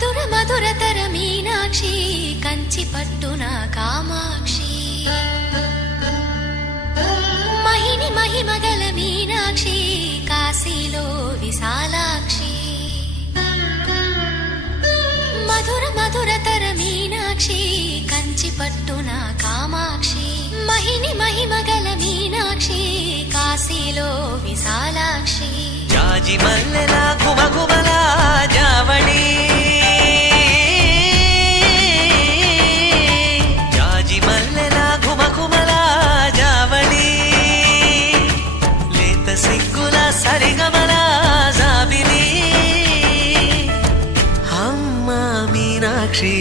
మధుర మధురతర మీనాక్షి కంచి పట్టున కామాక్షి మహిని మహిమగల మీనాక్షి కాశీలో విశాలాక్షి మధుర మధురతర మీనాక్షి కంచి పట్టున కామాక్షి మహిని మహిమగల మీనాక్షి కాశీలో విశాలాక్షి జాజి మల్లెల గుమగుమల జావళి జాజి మల్లెల గుమగుమల జావళి లేత సిగ్గుల సరిగమల జాబిలి అమ్మ మీనాక్షి